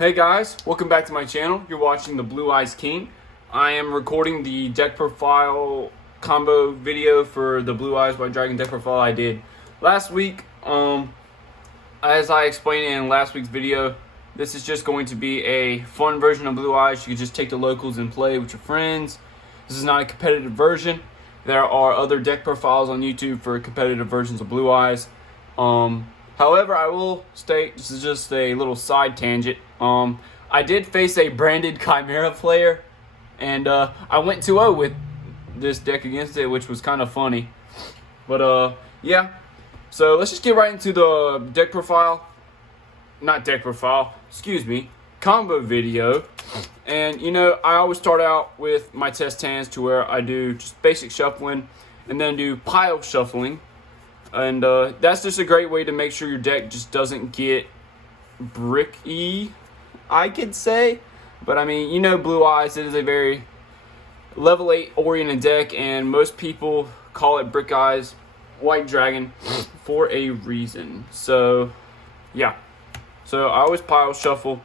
Hey guys, welcome back to my channel. You're watching the Blue Eyes King. I am recording the deck profile combo video for the Blue Eyes White Dragon deck profile I did last week. As I explained in last week's video, this is just going to be a fun version of Blue Eyes. You can just take the locals and play with your friends. This is not a competitive version. There are other deck profiles on YouTube for competitive versions of Blue Eyes. However, I will state, this is just a little side tangent. I did face a branded Chimera player, and I went 2-0 with this deck against it, which was kind of funny. But yeah, so let's just get right into the deck profile. Not deck profile, excuse me, combo video. And you know, I always start out with my test hands to where I do just basic shuffling and then do pile shuffling. And that's just a great way to make sure your deck just doesn't get bricky, I could say. But I mean, you know, Blue Eyes, it is a very level 8 oriented deck, and most people call it Brick Eyes White Dragon for a reason. So yeah, so I always pile shuffle,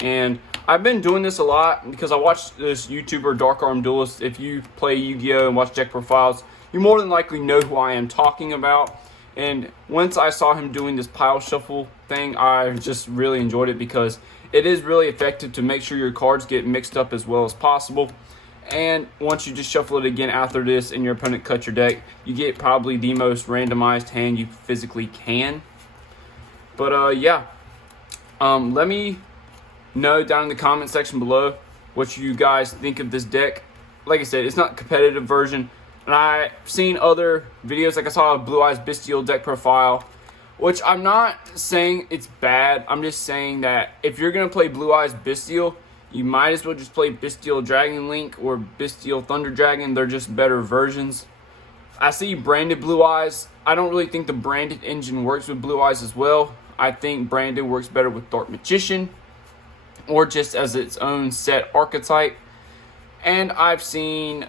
and I've been doing this a lot because I watched this YouTuber Dark Arm Duelist. If you play Yu-Gi-Oh and watch deck profiles, you more than likely know who I am talking about. And once I saw him doing this pile shuffle thing, I just really enjoyed it because it is really effective to make sure your cards get mixed up as well as possible. And once you just shuffle it again after this and your opponent cuts your deck, you get probably the most randomized hand you physically can. But yeah, let me know down in the comment section below what you guys think of this deck. Like I said, it's not a competitive version. And I've seen other videos, like I saw a Blue Eyes Bystial deck profile, which I'm not saying it's bad. I'm just saying that if you're going to play Blue Eyes Bystial, you might as well just play Bystial Dragon Link or Bystial Thunder Dragon. They're just better versions. I see branded Blue Eyes. I don't really think the branded engine works with Blue Eyes as well. I think branded works better with Dark Magician or just as its own set archetype. And I've seen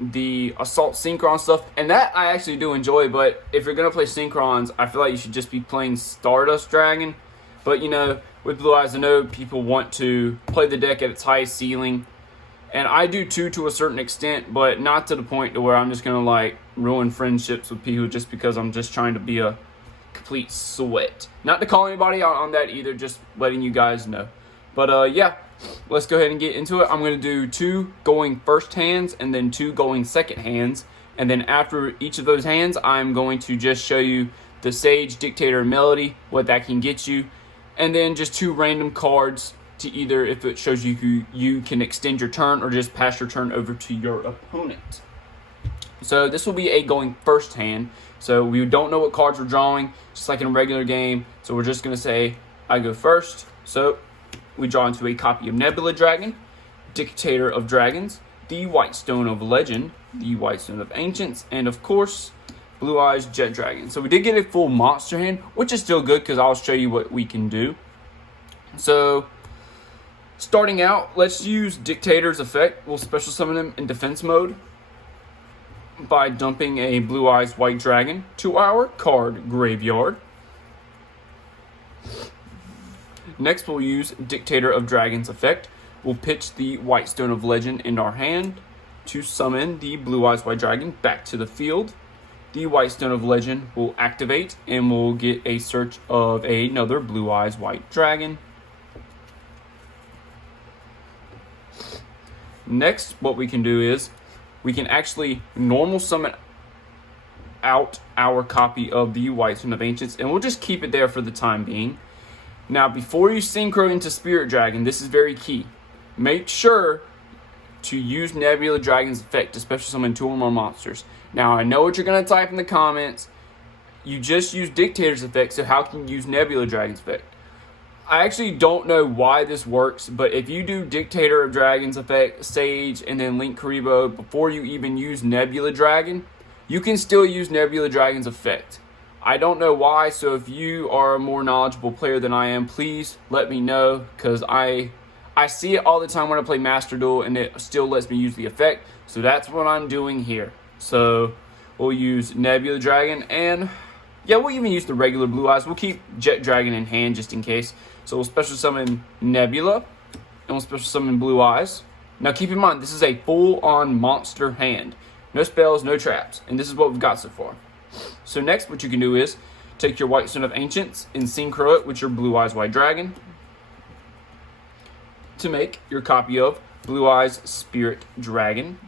the Assault Synchron stuff, and that I actually do enjoy. But if you're gonna play Synchrons, I feel like you should just be playing Stardust Dragon. But you know, with Blue Eyes, I know people want to play the deck at its highest ceiling, and I do too, to a certain extent, but not to the point to where I'm just gonna like ruin friendships with people just because I'm just trying to be a complete sweat. Not to call anybody out on that either, just letting you guys know. But yeah, let's go ahead and get into it. I'm going to do 2 going first hands and then 2 going second hands. And then after each of those hands, I'm going to just show you the Sage, Dictator, Melody, what that can get you. And then just 2 random cards to either, if it shows you who you can extend your turn or just pass your turn over to your opponent. So this will be a going first hand. So we don't know what cards we're drawing, just like in a regular game. So we're just going to say, I go first. So we draw into a copy of Nebula Dragon, Dictator of Dragons, the White Stone of Legend, the White Stone of Ancients, and of course, Blue Eyes Jet Dragon. So we did get a full monster hand, which is still good because I'll show you what we can do. So starting out, let's use Dictator's effect. We'll special summon him in defense mode by dumping a Blue Eyes White Dragon to our card graveyard. Next, we'll use Dictator of Dragons effect. We'll pitch the White Stone of Legend in our hand to summon the Blue Eyes White Dragon back to the field. The White Stone of Legend will activate, and we'll get a search of another Blue Eyes White Dragon. Next, what we can do is we can actually normal summon out our copy of the White Stone of Ancients, and we'll just keep it there for the time being. Now, before you synchro into Spirit Dragon, this is very key. Make sure to use Nebula Dragon's effect to special summon 2 or more monsters. Now, I know what you're going to type in the comments. You just use Dictator's effect, so how can you use Nebula Dragon's effect? I actually don't know why this works, but if you do Dictator of Dragon's effect, Sage, and then Link Kuriboh before you even use Nebula Dragon, you can still use Nebula Dragon's effect. I don't know why, so if you are a more knowledgeable player than I am, please let me know, because I see it all the time when I play Master Duel, and it still lets me use the effect, so that's what I'm doing here. So we'll use Nebula Dragon, and Yeah, we'll even use the regular Blue Eyes. We'll keep Jet Dragon in hand just in case. So we'll special summon Nebula, and we'll special summon Blue Eyes. Now keep in mind, this is a full-on monster hand. No spells, no traps, and this is what we've got so far. So next, what you can do is take your White Stone of Ancients and synchro it with your Blue Eyes White Dragon to make your copy of Blue Eyes Spirit Dragon.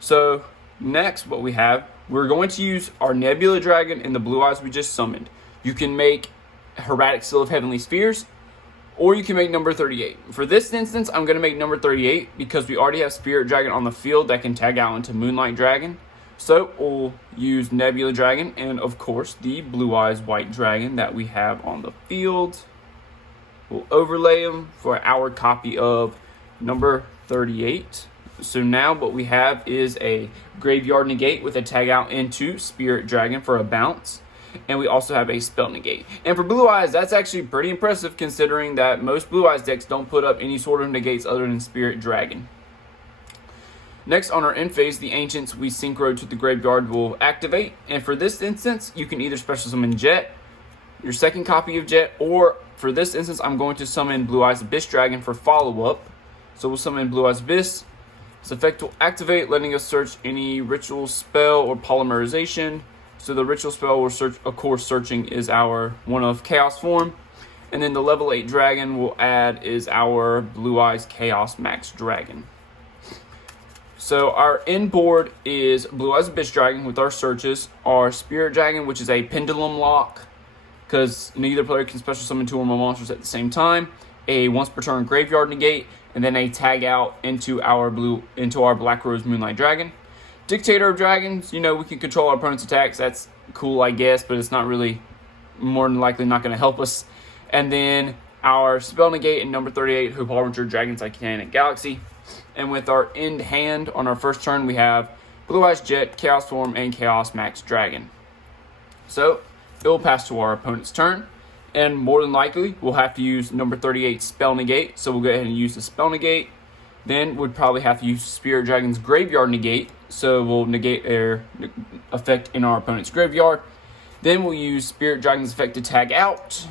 So next, what we have, we're going to use our Nebula Dragon and the Blue Eyes we just summoned. You can make Hieratic Seal of Heavenly Spheres, or you can make number 38. For this instance, I'm going to make number 38 because we already have Spirit Dragon on the field that can tag out into Moonlight Dragon. So we'll use Nebula Dragon and, of course, the Blue Eyes White Dragon that we have on the field. We'll overlay them for our copy of number 38. So now what we have is a Graveyard Negate with a tag out into Spirit Dragon for a bounce. And we also have a Spell Negate. And for Blue Eyes, that's actually pretty impressive considering that most Blue Eyes decks don't put up any sort of negates other than Spirit Dragon. Next, on our end phase, the Ancients we synchro to the Graveyard will activate. And for this instance, you can either special summon Jet, your second copy of Jet, or for this instance, I'm going to summon Blue Eyes Abyss Dragon for follow-up. So we'll summon Blue Eyes Abyss. This effect will activate, letting us search any ritual spell or polymerization. So the ritual spell we're of course searching is our one of Chaos form. And then the level 8 dragon we'll add is our Blue Eyes Chaos Max Dragon. So our end board is Blue Eyes Abyss Dragon with our searches, our Spirit Dragon, which is a pendulum lock, because neither player can special summon 2 or more monsters at the same time, a once per turn Graveyard Negate, and then a tag out into our Black Rose Moonlight Dragon. Dictator of Dragons, you know, we can control our opponent's attacks. That's cool, I guess, but it's not really, more than likely not going to help us. And then our Spell Negate and number 38, Hope Harbinger Dragon's Titanic Galaxy. And with our end hand on our first turn, we have Blue Eyes Jet, Chaos Form, and Chaos Max Dragon. So it will pass to our opponent's turn. And more than likely, we'll have to use number 38 Spell Negate. So we'll go ahead and use the Spell Negate. Then we'd probably have to use Spirit Dragon's Graveyard Negate. So we'll negate their effect in our opponent's graveyard. Then we'll use Spirit Dragon's effect to tag out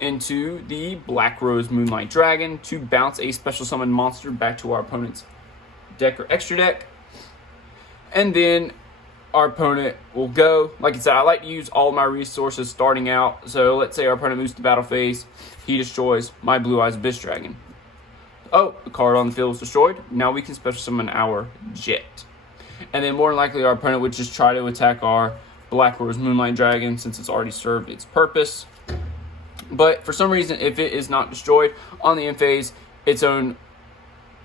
into the Black Rose Moonlight Dragon to bounce a special summon monster back to our opponent's deck or extra deck. And then our opponent will go. Like I said, I like to use all my resources starting out. So let's say our opponent moves to battle phase. He destroys my Blue Eyes Abyss Dragon. Oh, the card on the field is destroyed. Now we can special summon our Jet. And then more than likely our opponent would just try to attack our Black Rose Moonlight Dragon since it's already served its purpose. But for some reason, if it is not destroyed on the end phase, its own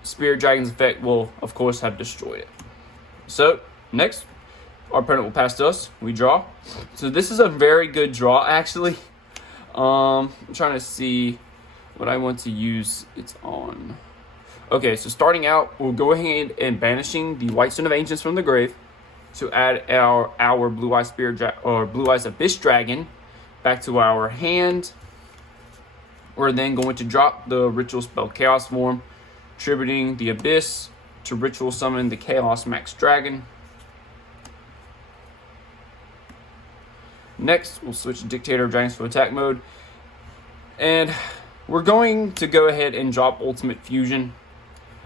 Spirit Dragon's effect will, of course, have destroyed it. So, next, our opponent will pass to us. We draw. So this is a very good draw, actually. I'm trying to see what I want to use it on. Okay, so starting out, we'll go ahead and banishing the White Stone of Ancients from the grave to add our Blue Eyes Blue Eyes Abyss Dragon back to our hand. We're then going to drop the Ritual Spell Chaos Form, tributing the Abyss to Ritual Summon the Chaos Max Dragon. Next, we'll switch to Dictator of Dragons for attack mode. And we're going to go ahead and drop Ultimate Fusion.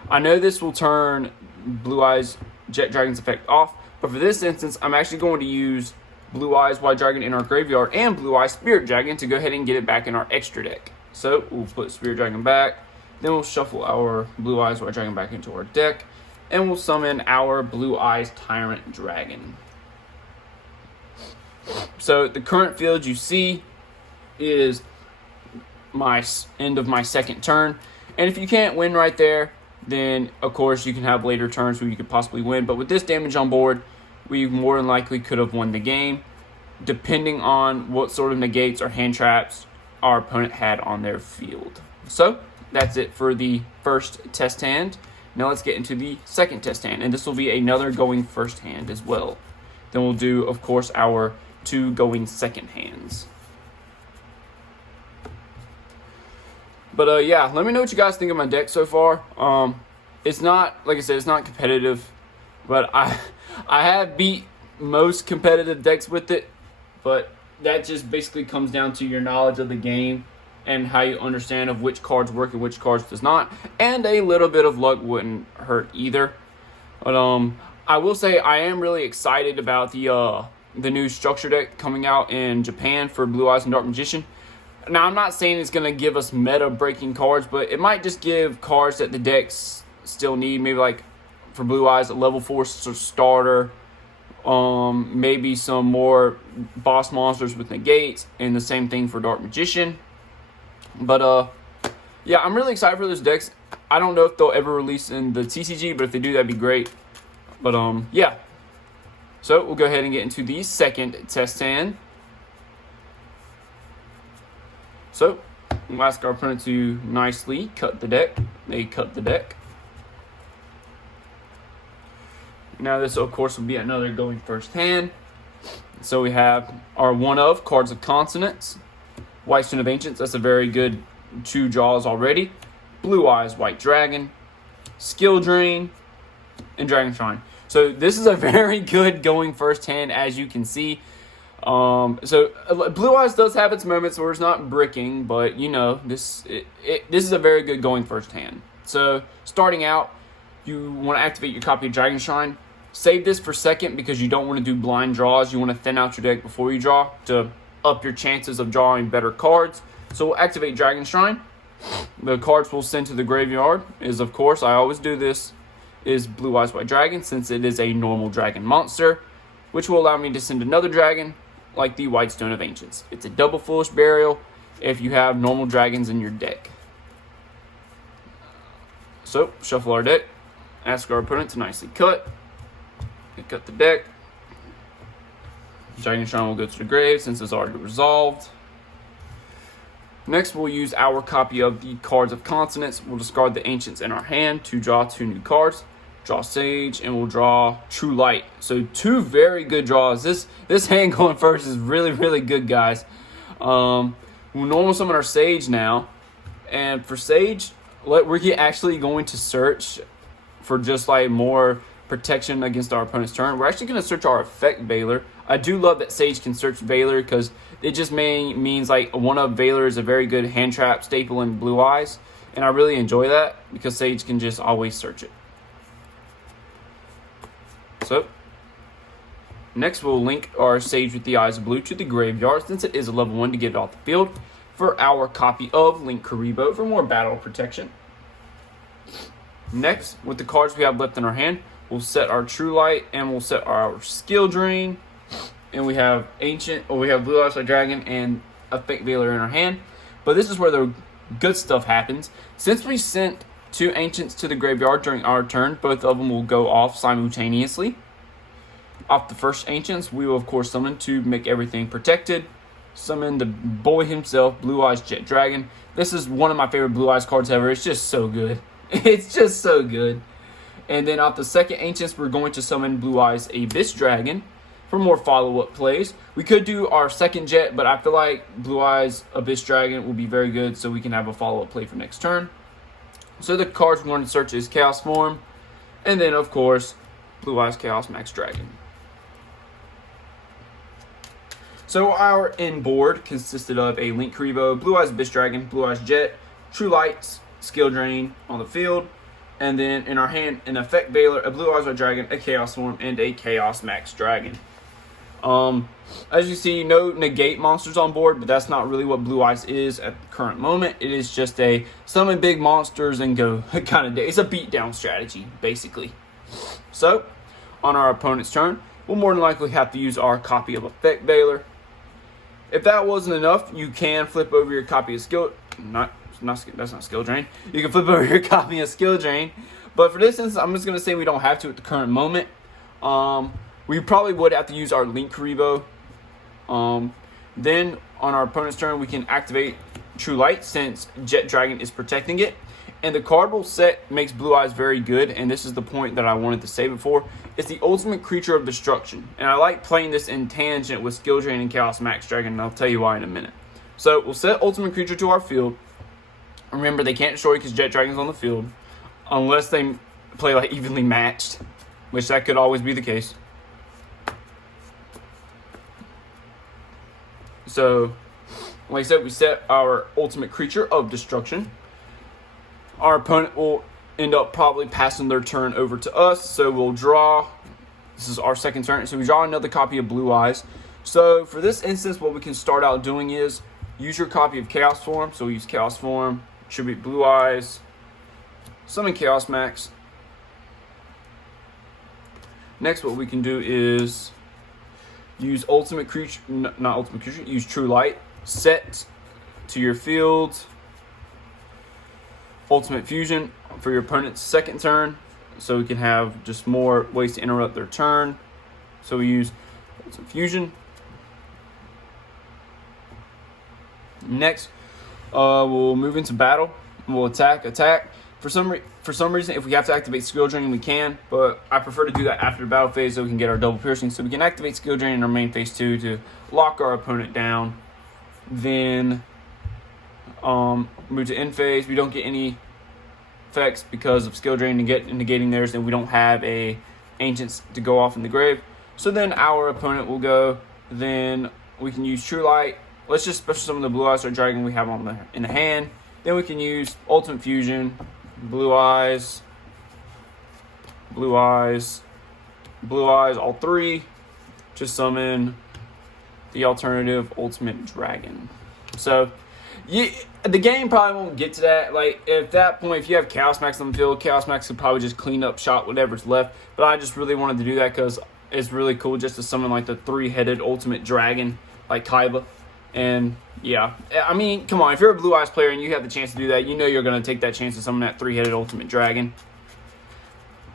I know this will turn Blue Eyes Jet Dragon's effect off, but for this instance, I'm actually going to use Blue Eyes White Dragon in our graveyard and Blue Eyes Spirit Dragon to go ahead and get it back in our extra deck. So we'll put Spirit Dragon back, then we'll shuffle our Blue Eyes White Dragon back into our deck, and we'll summon our Blue Eyes Tyrant Dragon. So the current field you see is my end of my second turn, and if you can't win right there, then of course you can have later turns where you could possibly win. But with this damage on board, we more than likely could have won the game, depending on what sort of negates or hand traps our opponent had on their field. So that's it for the first test hand. Now let's get into the second test hand, and this will be another going first hand as well. Then we'll do, of course, our 2 going second hands. But yeah, let me know what you guys think of my deck so far. It's not, like I said, it's not competitive, but I have beat most competitive decks with it. but that just basically comes down to your knowledge of the game and how you understand of which cards work and which cards does not. And a little bit of luck wouldn't hurt either. But I will say I am really excited about the new structure deck coming out in Japan for Blue Eyes and Dark Magician. Now, I'm not saying it's going to give us meta-breaking cards, but it might just give cards that the decks still need. Maybe like for Blue Eyes, a level 4 starter. Maybe some more boss monsters with negates, and the same thing for Dark Magician. But yeah, I'm really excited for those decks. I don't know if they'll ever release in the TCG, but if they do, that'd be great. But yeah. So we'll go ahead and get into the second test hand. So we'll ask our opponent to nicely cut the deck. They cut the deck. Now this, of course, will be another going first hand. So we have our one of Cards of Consonance, White Stone of Ancients. That's a very good 2 draws already. Blue Eyes, White Dragon, Skill Drain, and Dragon Shrine. So this is a very good going first hand, as you can see. So Blue Eyes does have its moments where it's not bricking, but you know, this is a very good going first hand. So starting out, you want to activate your copy of Dragon Shrine. Save this for second because you don't want to do blind draws. You want to thin out your deck before you draw to up your chances of drawing better cards. So we'll activate Dragon Shrine. The cards we'll send to the graveyard is, of course, I always do this, is Blue Eyes White Dragon, since it is a normal dragon monster, which will allow me to send another dragon like the White Stone of Ancients. It's a double Foolish Burial if you have normal dragons in your deck. So shuffle our deck, ask our opponent to nicely cut. We cut the deck. Dragon Shrine will go to the grave since it's already resolved. Next, we'll use our copy of the Cards of Consonance. We'll discard the Ancients in our hand to draw 2 new cards. Draw Sage, and we'll draw True Light. So 2 very good draws. This hand going first is really, really good, guys. We'll normal summon our Sage now. And for Sage, we're actually going to search for just like more protection against our opponent's turn. We're actually going to search our Effect Veiler. I do love that Sage can search Veiler because it just means like one of Veiler is a very good hand trap staple in Blue Eyes. And I really enjoy that because Sage can just always search it. So, next we'll link our Sage with the Eyes of Blue to the graveyard since it is a level 1 to get it off the field for our copy of Linkuriboh for more battle protection. Next, with the cards we have left in our hand, we'll set our True Light and we'll set our Skill Drain. And we have Blue Eyes White Dragon and Effect Veiler in our hand. But this is where the good stuff happens. Since we sent 2 Ancients to the graveyard during our turn, both of them will go off simultaneously. Off the first Ancients, we will of course summon to make everything protected. Summon the boy himself, Blue Eyes Jet Dragon. This is one of my favorite Blue Eyes cards ever. It's just so good. It's just so good. And then off the second Ancients, we're going to summon Blue Eyes Abyss Dragon for more follow-up plays. We could do our second Jet, but I feel like Blue Eyes Abyss Dragon will be very good so we can have a follow-up play for next turn. So the cards we're going to search is Chaos Form, and then of course, Blue Eyes Chaos Max Dragon. So our end board consisted of a Linkuriboh, Blue Eyes Abyss Dragon, Blue Eyes Jet, True Lights, Skill Drain on the field, and then in our hand, an Effect Veiler, a Blue Eyes White Dragon, a Chaos Form, and a Chaos Max Dragon. As you see, no negate monsters on board, but that's not really what Blue Eyes is at the current moment. It is just a summon big monsters and go kind of day. It's a beatdown strategy, basically. So, on our opponent's turn, we'll more than likely have to use our copy of Effect Veiler. If that wasn't enough, you can flip over your copy of that's not Skill Drain. You can flip over your copy of Skill Drain. But for this instance, I'm just going to say we don't have to at the current moment. We probably would have to use our Linkuriboh. Then on our opponent's turn, we can activate True Light since Jet Dragon is protecting it. And the card we'll set makes Blue Eyes very good, and this is the point that I wanted to save it for. It's the ultimate creature of destruction. And I like playing this in tangent with Skill Drain and Chaos Max Dragon, and I'll tell you why in a minute. So we'll set ultimate creature to our field. Remember, they can't destroy because Jet Dragon's on the field. Unless they play like evenly matched, which that could always be the case. So, like I said, we set our ultimate creature of destruction. Our opponent will end up probably passing their turn over to us. So we'll draw. This is our second turn. So we draw another copy of Blue Eyes. So for this instance, what we can start out doing is use your copy of Chaos Form. So we use Chaos Form, tribute Blue Eyes, summon Chaos Max. Next, what we can do is use Ultimate Creature, not Ultimate Creature, use True Light. Set to your field Ultimate Fusion for your opponent's second turn, so we can have just more ways to interrupt their turn. So we use Ultimate Fusion. Next, we'll move into battle. We'll attack. For some reason, if we have to activate Skill Drain, we can, but I prefer to do that after the battle phase so we can get our double piercing. So we can activate Skill Drain in our main phase 2 to lock our opponent down. Then move to end phase. We don't get any effects because of Skill Drain negating theirs, and we don't have a Ancients to go off in the grave. So then our opponent will go. Then we can use True Light. Let's just special summon the Blue Eyes or Dragon we have in the hand. Then we can use Ultimate Fusion, Blue Eyes, all three. Just summon the alternative Ultimate Dragon. So the game probably won't get to that. Like, at that point, if you have Chaos Max on the field, Chaos Max could probably just clean up shot whatever's left. But I just really wanted to do that because it's really cool just to summon like the 3-headed Ultimate Dragon, like Kaiba. And yeah, I mean, come on, if you're a Blue Eyes player and you have the chance to do that, you know you're going to take that chance to summon that 3-headed Ultimate Dragon.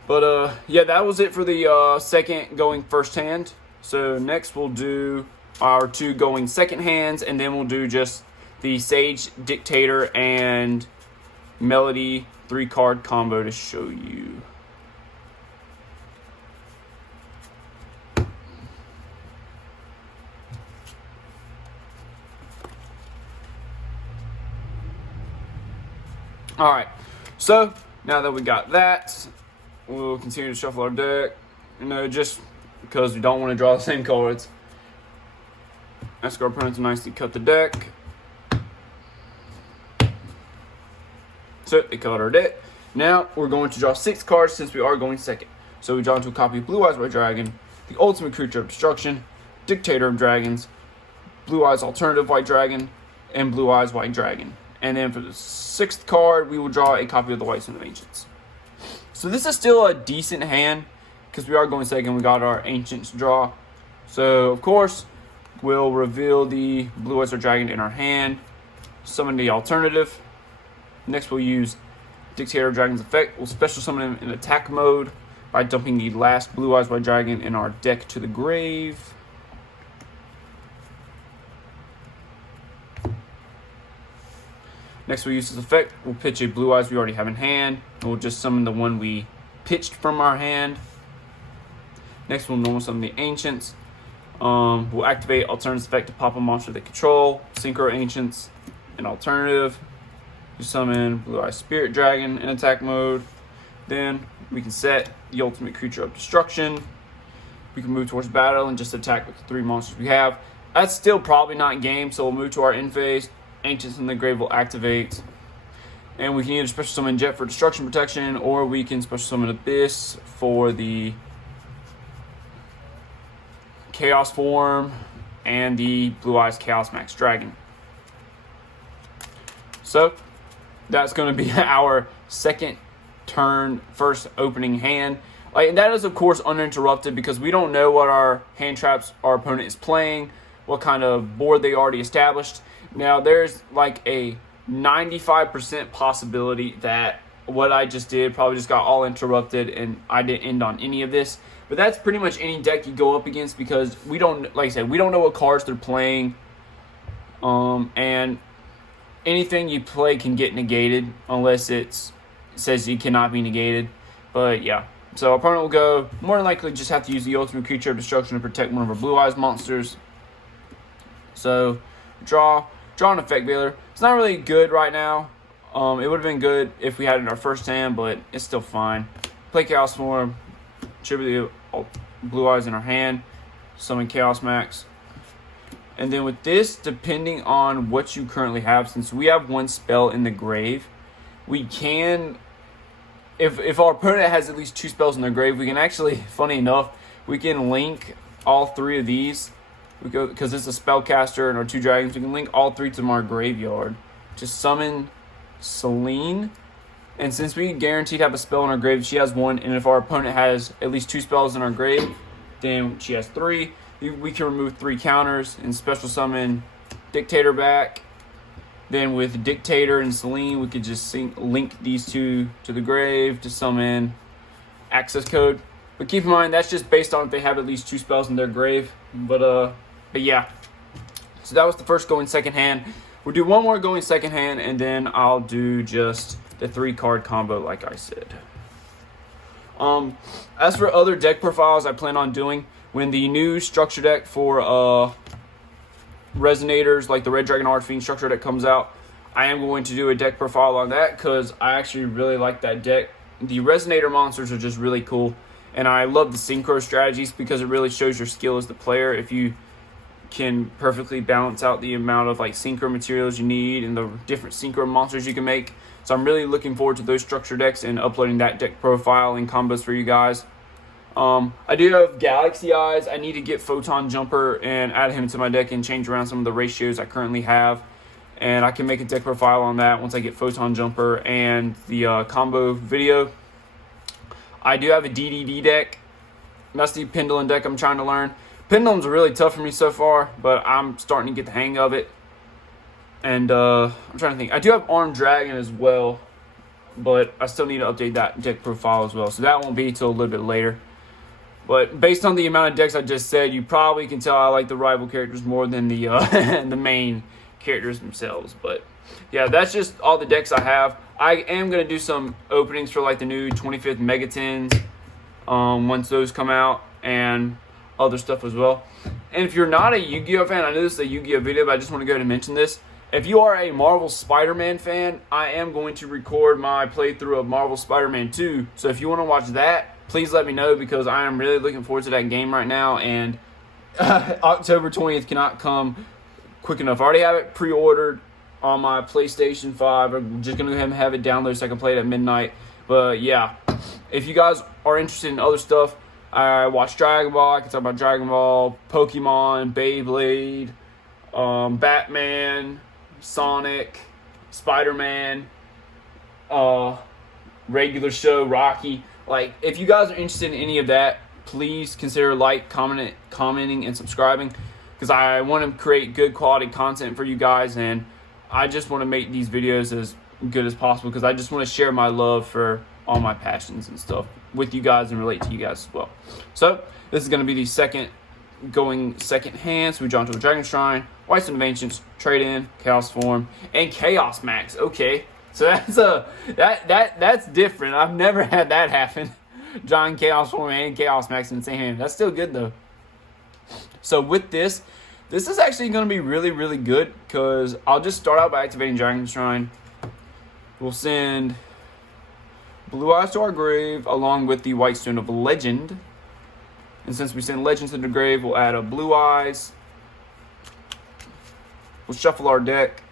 But yeah, that was it for the second going first hand. So next we'll do our 2 going second hands, and then we'll do just the Sage, Dictator, and Melody 3-card combo to show you. Alright, so now that we got that, we'll continue to shuffle our deck. Just because we don't want to draw the same cards. Ask our opponent to nicely cut the deck. So they cut our deck. Now we're going to draw 6 cards since we are going second. So we draw into a copy of Blue Eyes White Dragon, the ultimate creature of destruction, Dictator of Dragons, Blue Eyes Alternative White Dragon, and Blue Eyes White Dragon. And then for the 6th card, we will draw a copy of the White Sun of Ancients. So this is still a decent hand because we are going second. We got our Ancients draw. So, of course, we'll reveal the Blue Eyes White Dragon in our hand, summon the alternative. Next, we'll use Dictator of Dragon's effect. We'll special summon him in attack mode by dumping the last Blue Eyes White Dragon in our deck to the grave. Next, we'll use this effect. We'll pitch a Blue Eyes we already have in hand. And we'll just summon the one we pitched from our hand. Next, we'll normal summon the Ancients. We'll activate Alternative's effect to pop a monster they control. Synchro Ancients and Alternative. You summon Blue Eyes Spirit Dragon in attack mode. Then we can set the ultimate creature of destruction. We can move towards battle and just attack with the 3 monsters we have. That's still probably not game, so we'll move to our end phase. Ancients in the grave will activate. And we can either special summon Jet for destruction protection, or we can special summon Abyss for the Chaos Form and the Blue Eyes Chaos Max Dragon. So that's going to be our second turn, first opening hand. Like, that is, of course, uninterrupted because we don't know what our hand traps our opponent is playing, what kind of board they already established. Now, there's like a 95% possibility that what I just did probably just got all interrupted and I didn't end on any of this. But that's pretty much any deck you go up against because we don't, like I said, we don't know what cards they're playing. And anything you play can get negated unless it says it cannot be negated. But yeah, so our opponent will go, more than likely just have to use the ultimate creature of destruction to protect one of our Blue Eyes monsters. So draw an effect veiler. It's not really good right now. It would have been good if we had it in our first hand, but it's still fine. Play Chaos Form, tribute the Blue Eyes in our hand, summon Chaos Max, And then with this, depending on what you currently have, since we have one spell in the grave, we can, if our opponent has at least 2 spells in their grave, we can actually, funny enough, we can link all 3 of these. We go, because it's a spellcaster and our 2 dragons, we can link all 3 to our graveyard. Just summon Selene. And since we guaranteed have a spell in our grave, she has 1. And if our opponent has at least 2 spells in our grave, then she has 3. We can remove 3 counters and special summon Dictator back. Then with Dictator and Selene, we could just link these 2 to the grave to summon Access Code. But keep in mind, that's just based on if they have at least 2 spells in their grave. But yeah. So that was the first going second hand. We'll do one more going second hand, and then I'll do just the 3-card combo like I said. As for other deck profiles I plan on doing, when the new structure deck for Resonators, like the Red Dragon Archfiend structure deck comes out, I am going to do a deck profile on that because I actually really like that deck. The Resonator monsters are just really cool, and I love the synchro strategies because it really shows your skill as the player if you can perfectly balance out the amount of like synchro materials you need and the different synchro monsters you can make. So I'm really looking forward to those structure decks and uploading that deck profile and combos for you guys. I do have Galaxy Eyes. I need to get Photon Jumper and add him to my deck and change around some of the ratios I currently have. And I can make a deck profile on that once I get Photon Jumper and the combo video. I do have a DDD deck. That's the Pendulum deck I'm trying to learn. Pendulum's really tough for me so far, but I'm starting to get the hang of it. And I'm trying to think. I do have Armed Dragon as well, but I still need to update that deck profile as well. So that won't be till a little bit later. But based on the amount of decks I just said, you probably can tell I like the rival characters more than the the main characters themselves. But yeah, that's just all the decks I have. I am going to do some openings for like the new 25th Megatins once those come out, and other stuff as well. And if you're not a Yu-Gi-Oh fan, I know this is a Yu-Gi-Oh video, but I just want to go ahead and mention this. If you are a Marvel Spider-Man fan, I am going to record my playthrough of Marvel Spider-Man 2. So if you want to watch that, please let me know because I am really looking forward to that game right now. And October 20th cannot come quick enough. I already have it pre-ordered on my PlayStation 5. I'm just going to go ahead and have it downloaded so I can play it at midnight. But yeah, if you guys are interested in other stuff, I watch Dragon Ball. I can talk about Dragon Ball, Pokemon, Beyblade, Batman, Sonic, Spider-Man, regular show, Rocky. Like, if you guys are interested in any of that, please consider commenting, and subscribing because I want to create good quality content for you guys, and I just want to make these videos as good as possible because I just want to share my love for all my passions and stuff with you guys and relate to you guys as well. So this is going to be the second hand. So we draw into a Dragon Shrine, White Stone of Ancients, Trade In, Chaos Form, and Chaos Max. Okay, so that's different. I've never had that happen. Drawing Chaos Form and Chaos Max in the same hand. That's still good though. So with this is actually going to be really, really good because I'll just start out by activating Dragon Shrine. We'll send Blue Eyes to our grave along with the White Stone of Legend. And since we send Legends to the grave, we'll add a Blue Eyes. We'll shuffle our deck.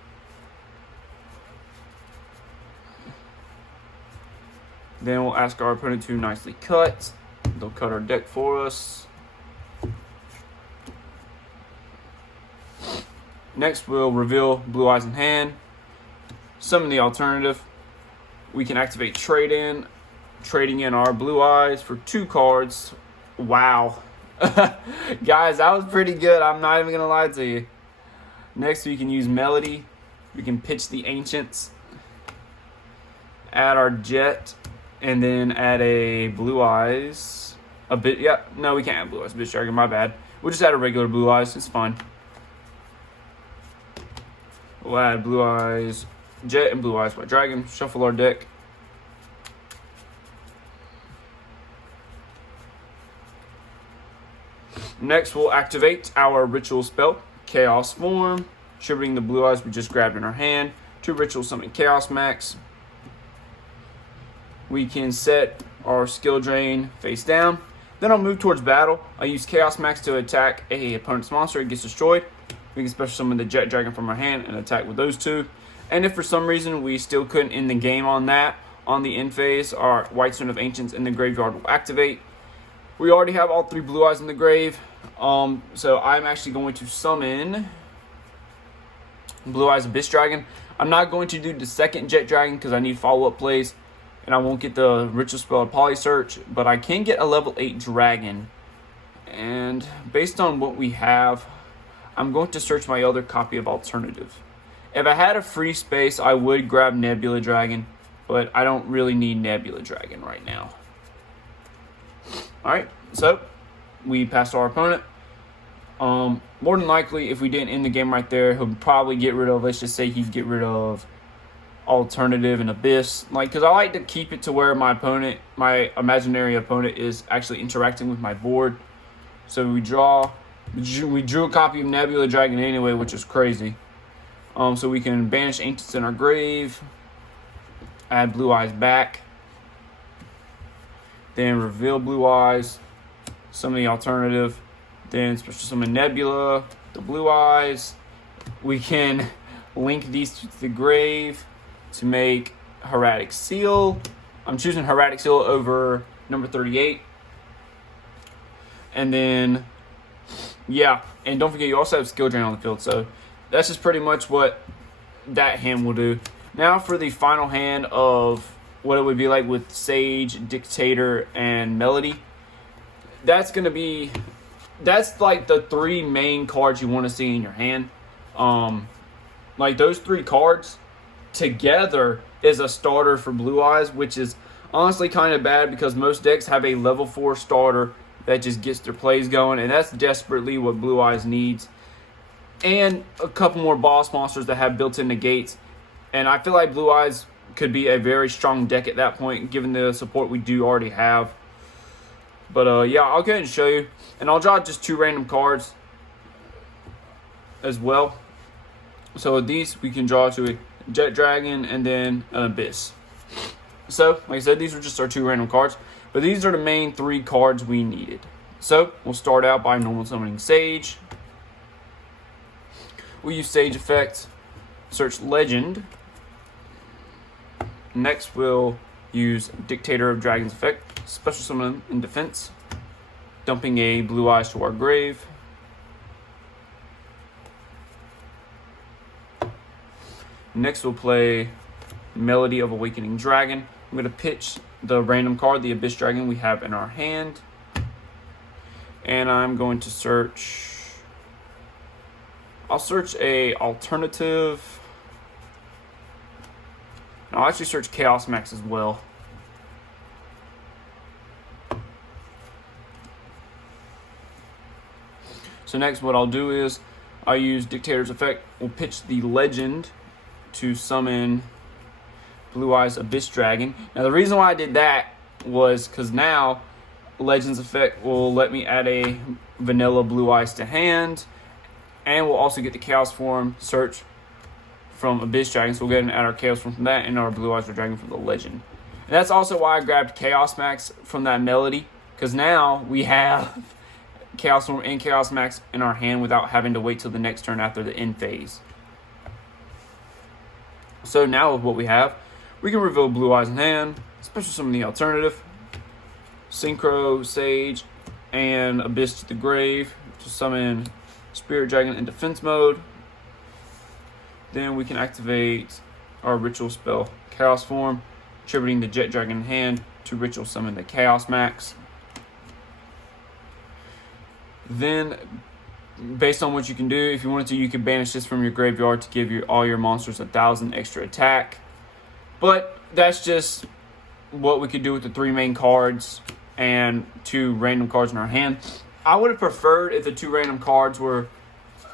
Then we'll ask our opponent to nicely cut. They'll cut our deck for us. Next, we'll reveal Blue Eyes in hand. Summon the alternative. We can activate Trade In, trading in our Blue Eyes for 2 cards. Wow. Guys, that was pretty good. I'm not even going to lie to you. Next, we can use Melody. We can pitch the Ancients. Add our Jet. And then add a Blue Eyes. No, we can't add Blue Eyes. Bitch Dragon, my bad. We'll just add a regular Blue Eyes. It's fine. We'll add Blue Eyes Jet and Blue Eyes White Dragon. Shuffle our deck. Next, we'll activate our ritual spell, Chaos Form, tributing the Blue Eyes we just grabbed in our hand to ritual summon Chaos Max. We can set our skill drain face down. Then I'll move towards battle. I use Chaos Max to attack a opponent's monster. It gets destroyed. we can special summon the Jet Dragon from our hand and attack with those two. And if for some reason we still couldn't end the game on that, on the end phase, our White Stone of Ancients in the graveyard will activate. We already have all 3 Blue Eyes in the grave, so I'm actually going to summon Blue Eyes Abyss Dragon. I'm not going to do the second Jet Dragon because I need follow-up plays, and I won't get the Ritual Spell of Poly Search, but I can get a level 8 Dragon. And based on what we have, I'm going to search my other copy of Alternative. If I had a free space, I would grab Nebula Dragon, but I don't really need Nebula Dragon right now. Alright, so we passed our opponent. More than likely, if we didn't end the game right there, he'll probably get rid of, let's just say he'd get rid of Alternative and Abyss. Because I like to keep it to where my opponent, my imaginary opponent, is actually interacting with my board. So we drew a copy of Nebula Dragon anyway, which is crazy. So we can banish Ancients in our grave, add Blue Eyes back, then reveal Blue Eyes, summon the Alternative, then special summon Nebula, the Blue Eyes. We can link these to the grave to make Hieratic Seal. I'm choosing Hieratic Seal over number 38. And then, yeah, and don't forget you also have Skill Drain on the field. So that's just pretty much what that hand will do. Now for the final hand of what it would be like with Sage, Dictator, and Melody. That's like the 3 main cards you want to see in your hand. Like those 3 cards together is a starter for Blue Eyes, which is honestly kind of bad because most decks have a level 4 starter that just gets their plays going, and that's desperately what Blue Eyes needs. And a couple more boss monsters that have built-in negates. And I feel like Blue Eyes could be a very strong deck at that point, given the support we do already have. But yeah, I'll go ahead and show you. And I'll draw just 2 random cards as well. So with these, we can draw to a Jet Dragon and then an Abyss. So, like I said, these are just our 2 random cards. But these are the main 3 cards we needed. So, we'll start out by normal summoning Sage. We'll use Sage effects, search Legend. Next, we'll use Dictator of Dragons effect, special summon in defense, dumping a Blue Eyes to our grave. Next, we'll play Melody of Awakening Dragon. I'm going to pitch the random card, the Abyss Dragon we have in our hand. And I'm going to search... I'll search a Alternative. I'll actually search Chaos Max as well. So next what I'll do is I'll use Dictator's effect. We'll pitch the Legend to summon Blue Eyes Abyss Dragon. Now the reason why I did that was because now Legend's effect will let me add a vanilla Blue Eyes to hand, and we'll also get the Chaos form search from Abyss Dragon. So we'll go ahead and add our Chaos form from that and our Blue Eyes Dragon from the Legend. And that's also why I grabbed Chaos Max from that Melody, because now we have Chaos form and Chaos Max in our hand without having to wait till the next turn after the end phase. So now with what we have, we can reveal Blue Eyes in hand, special summon the Alternative, Synchro, Sage, and Abyss to the grave to summon Spirit Dragon in defense mode. Then we can activate our Ritual Spell Chaos form, attributing the Jet Dragon in hand to Ritual Summon the Chaos Max. Then, based on what you can do, if you wanted to, you could banish this from your graveyard to give all your monsters 1,000 extra attack. But that's just what we could do with the 3 main cards and 2 random cards in our hand. I would have preferred if the 2 random cards were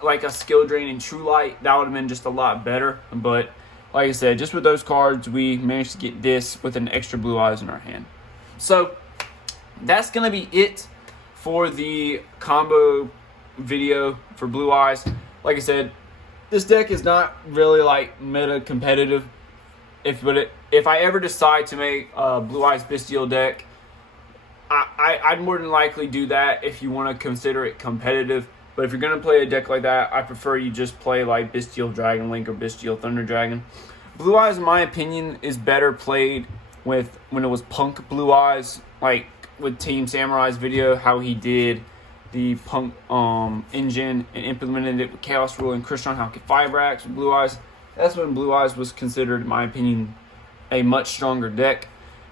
like a Skill Drain and True Light. That would have been just a lot better. But like I said, just with those cards, we managed to get this with an extra Blue Eyes in our hand. So that's going to be it for the combo video for Blue Eyes. Like I said, this deck is not really like meta competitive. If I ever decide to make a Blue Eyes Bystial deck, I'd more than likely do that if you want to consider it competitive. But if you're going to play a deck like that, I prefer you just play like Bystial Dragon Link or Bystial Thunder Dragon. Blue Eyes, in my opinion, is better played with when it was Punk Blue Eyes, like with Team Samurai's video, how he did the Punk engine and implemented it with Chaos Rule and Christian Hawk 5-racks with Blue Eyes. That's when Blue Eyes was considered, in my opinion, a much stronger deck.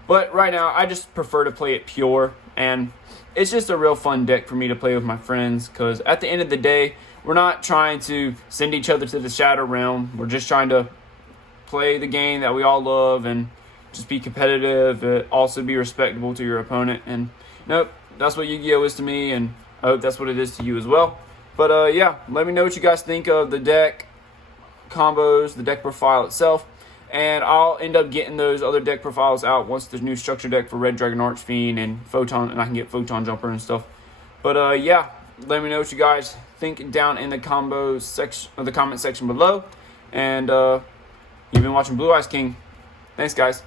But right now, I just prefer to play it pure, and it's just a real fun deck for me to play with my friends, because at the end of the day, we're not trying to send each other to the Shadow Realm. We're just trying to play the game that we all love and just be competitive, also be respectable to your opponent. And that's what Yu-Gi-Oh! Is to me, and I hope that's what it is to you as well. But yeah, let me know what you guys think of the deck combos, the deck profile itself. And I'll end up getting those other deck profiles out once the new structure deck for Red Dragon Archfiend and Photon, and I can get Photon Jumper and stuff. But yeah, let me know what you guys think down in the combos section, or the comment section below. And you've been watching Blue Eyes King. Thanks, guys.